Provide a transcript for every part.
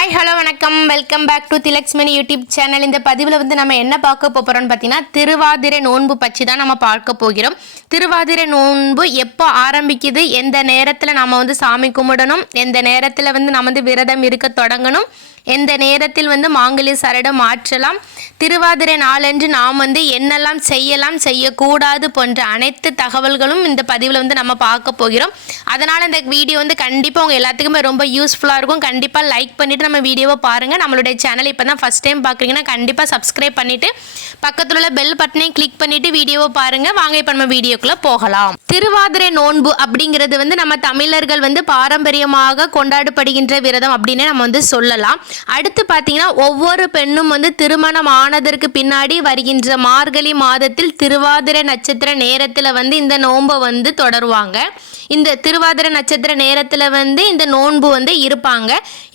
Hi hello வணக்கம், welcome back to Thilakshmani YouTube channel. இந்த பதிவில் வந்து நம்ம என்ன பார்க்க போகிறோம்னு பார்த்தீங்கன்னா திருவாதிரை நோன்பு பற்றி தான் நம்ம பார்க்க போகிறோம். திருவாதிரை நோன்பு எப்போ ஆரம்பிக்குது, எந்த நேரத்தில் நம்ம வந்து சாமி கும்பிடணும், எந்த நேரத்தில் வந்து நம்ம வந்து விரதம் இருக்க தொடங்கணும், எந்த நேரத்தில் வந்து மாங்கல்ய சரடை மாற்றலாம், திருவாதிரை நாளன்று நாம் வந்து என்னெல்லாம் செய்யலாம் செய்யக்கூடாது போன்ற அனைத்து தகவல்களும் இந்த பதிவில் வந்து நம்ம பார்க்க போகிறோம். அதனால் இந்த வீடியோ வந்து கண்டிப்பாக உங்கள் எல்லாத்துக்குமே ரொம்ப யூஸ்ஃபுல்லாக இருக்கும். கண்டிப்பாக லைக் பண்ணிவிட்டு நம்ம வீடியோவை பாருங்கள். நம்மளுடைய சேனல் இப்போ தான் ஃபஸ்ட் டைம் பார்க்குறீங்கன்னா கண்டிப்பாக சப்ஸ்கிரைப் பண்ணிவிட்டு பக்கத்தில் உள்ள பெல் பட்டனையும் கிளிக் பண்ணிவிட்டு வீடியோவை பாருங்கள். வாங்க இப்போ நம்ம வீடியோக்குள்ளே போகலாம். திருவாதிரை நோன்பு அப்படிங்கிறது வந்து நம்ம தமிழர்கள் வந்து பாரம்பரியமாக கொண்டாடப்படுகின்ற விரதம் அப்படின்னு நம்ம வந்து சொல்லலாம். அடுத்து பார்த்தீங்கன்னா ஒவ்வொரு பெண்ணும் வந்து திருமணம் ஆனதற்கு பின்னாடி வருகின்ற மார்கழி மாதத்தில் திருவாதிரை நட்சத்திர நேரத்தில் வந்து இந்த நோன்பை வந்து தொடருவாங்க. இந்த திருவாதிரை நட்சத்திர நேரத்தில் வந்து இந்த நோன்பு வந்து இருப்பாங்க.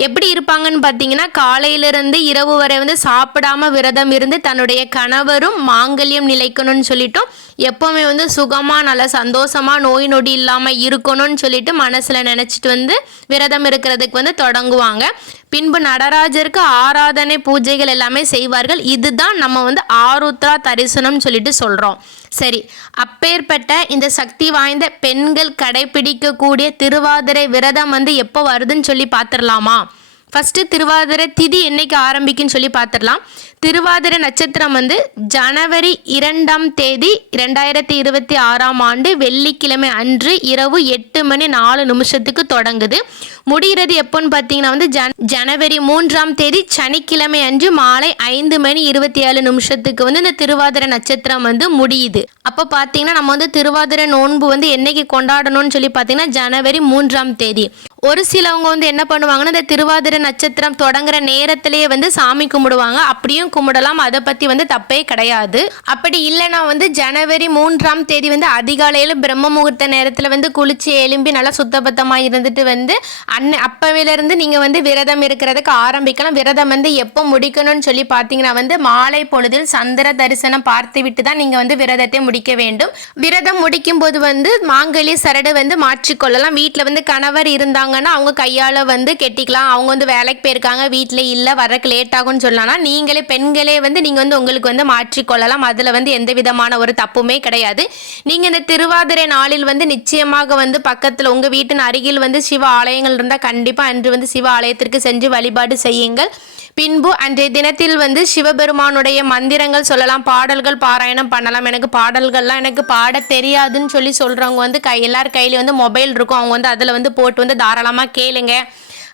எப்படி இருப்பாங்கன்னு பார்த்தீங்கன்னா காலையிலிருந்து இரவு வரை வந்து சாப்பிடாம விரதம் இருந்து தன்னுடைய கணவரும் மாங்கல்யம் நிலைக்கணும்னு சொல்லிட்டோம், எப்போவுமே வந்து சுகமாக நல்லா சந்தோஷமாக நோய் நொடி இல்லாமல் இருக்கணும்னு சொல்லிட்டு மனசில் நினச்சிட்டு வந்து விரதம் இருக்கிறதுக்கு வந்து தொடங்குவாங்க. பின்பு நடராஜருக்கு ஆராதனை பூஜைகள் எல்லாமே செய்வார்கள். இதுதான் நம்ம வந்து ஆருத்ரா தரிசனம் சொல்லிட்டு சொல்கிறோம். சரி, அப்பேற்பட்ட இந்த சக்தி வாய்ந்த பெண்கள் கடைபிடிக்கக்கூடிய திருவாதிரை விரதம் வந்து எப்போ வருதுன்னு சொல்லி பார்த்துடலாமா? ஃபஸ்ட்டு திருவாதிரை திதி என்னைக்கு ஆரம்பிக்குன்னு சொல்லி பார்த்துடலாம். திருவாதிரை நட்சத்திரம் வந்து ஜனவரி 2ஆம் தேதி 2026ஆம் ஆண்டு வெள்ளிக்கிழமை அன்று இரவு 8:04 தொடங்குது. முடிகிறது எப்போன்னு பார்த்தீங்கன்னா வந்து ஜனவரி 3ஆம் தேதி சனிக்கிழமை அன்று மாலை 5:27 வந்து இந்த திருவாதிரை நட்சத்திரம் வந்து முடியுது. அப்போ பார்த்தீங்கன்னா நம்ம வந்து திருவாதிரை நோன்பு வந்து என்னைக்கு கொண்டாடணும்னு சொல்லி பார்த்தீங்கன்னா ஜனவரி 3ஆம் தேதி. ஒரு சிலவங்க வந்து என்ன பண்ணுவாங்கன்னா இந்த திருவாதிரை நட்சத்திரம் தொடங்குற நேரத்திலேயே வந்து சாமி கும்பிடுவாங்க. அப்படியும் கும்பிடலாம், அதை பற்றி வந்து தப்பே கிடையாது. அப்படி இல்லைனா வந்து ஜனவரி 3ஆம் தேதி வந்து அதிகாலையில் பிரம்ம முகூர்த்த நேரத்தில் வந்து குளிச்சு எழும்பி நல்லா சுத்தபத்தமாக இருந்துட்டு வந்து அப்பவிலிருந்து நீங்கள் வந்து விரதம் இருக்கிறதுக்கு ஆரம்பிக்கலாம். விரதம் வந்து எப்போ முடிக்கணும்னு சொல்லி பார்த்தீங்கன்னா வந்து மாலை பொழுதில் சந்திர தரிசனம் பார்த்து விட்டு தான் நீங்கள் வந்து விரதத்தை முடிக்க வேண்டும். விரதம் முடிக்கும் போது வந்து மாங்கல்ய சரடு வந்து மாற்றிக்கொள்ளலாம். வீட்டில் வந்து கணவர் இருந்தாங்கன்னா அவங்க கையால் வந்து கெட்டிக்கலாம். அவங்க வந்து வேலைக்கு போயிருக்காங்க, வீட்டில் இல்லை, வரக்கு லேட் ஆகும்னு சொல்லலாம். நீங்களே பெண்களே வந்து நீங்கள் வந்து உங்களுக்கு வந்து மாற்றிக்கொள்ளலாம். அதில் வந்து எந்த விதமான ஒரு தப்புமே கிடையாது. நீங்கள் இந்த திருவாதிரை நாளில் வந்து நிச்சயமாக வந்து பக்கத்தில் உங்கள் வீட்டின் அருகில் வந்து சிவ ஆலயங்கள் இருந்தால் கண்டிப்பாக அன்று வந்து சிவ ஆலயத்திற்கு சென்று வழிபாடு செய்யுங்கள். பின்பு அன்றைய தினத்தில் வந்து சிவபெருமானுடைய மந்திரங்கள் சொல்லலாம், பாடல்கள் பாராயணம் பண்ணலாம். எனக்கு பாடல்கள்லாம் எனக்கு பாட தெரியாதுன்னு சொல்லி சொல்கிறவங்க வந்து எல்லார் கையிலையும் வந்து மொபைல் இருக்கும், அவங்க வந்து அதில் வந்து போட்டு வந்து தாராளமாக கேளுங்க.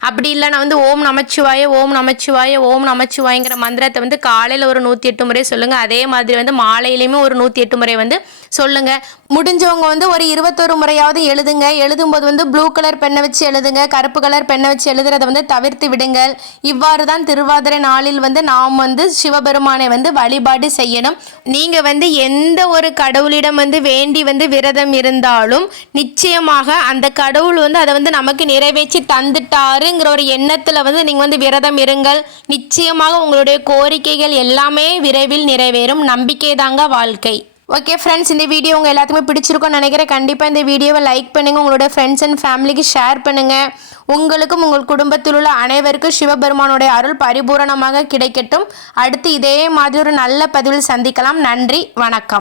அப்படி இல்லைனா வந்து ஓம் நமச்சிவாய ஓம் நமச்சிவாய ஓம் நமச்சிவாயங்கிற மந்திரத்தை வந்து காலையில் ஒரு 108 முறை சொல்லுங்கள். அதே மாதிரி வந்து மாலையிலையுமே ஒரு 108 முறை வந்து சொல்லுங்கள். முடிஞ்சவங்க வந்து ஒரு 21 முறையாவது எழுதுங்க. எழுதும்போது வந்து ப்ளூ கலர் பெண்ணை வச்சு எழுதுங்க, கருப்பு கலர் பெண்ணை வச்சு எழுதுறதை வந்து தவிர்த்து விடுங்கள். இவ்வாறு தான் திருவாதிரை நாளில் வந்து நாம் வந்து சிவபெருமானை வந்து வழிபாடு செய்யணும். நீங்கள் வந்து எந்த ஒரு கடவுளிடம் வந்து வேண்டி வந்து விரதம் இருந்தாலும் நிச்சயமாக அந்த கடவுள் வந்து அதை வந்து நமக்கு நிறைவேற்றி தந்துட்டாருங்கிற ஒரு எண்ணத்தில் வந்து நீங்கள் வந்து விரதம் இருங்கள். நிச்சயமாக உங்களுடைய கோரிக்கைகள் எல்லாமே விரைவில் நிறைவேறும். நம்பிக்கை தாங்க வாழ்க்கை. ஓகே ஃப்ரெண்ட்ஸ், இந்த வீடியோ உங்கள் எல்லாத்துக்குமே பிடிச்சிருக்கும்னு நினைக்கிறேன். கண்டிப்பாக இந்த வீடியோவை லைக் பண்ணுங்கள், உங்களோட ஃப்ரெண்ட்ஸ் அண்ட் ஃபேமிலிக்கு ஷேர் பண்ணுங்கள். உங்களுக்கும் உங்கள் குடும்பத்தில் உள்ள அனைவருக்கும் சிவபெருமானுடைய அருள் பரிபூரணமாக கிடைக்கட்டும். அடுத்து இதே மாதிரி ஒரு நல்ல பதிவில் சந்திக்கலாம். நன்றி, வணக்கம்.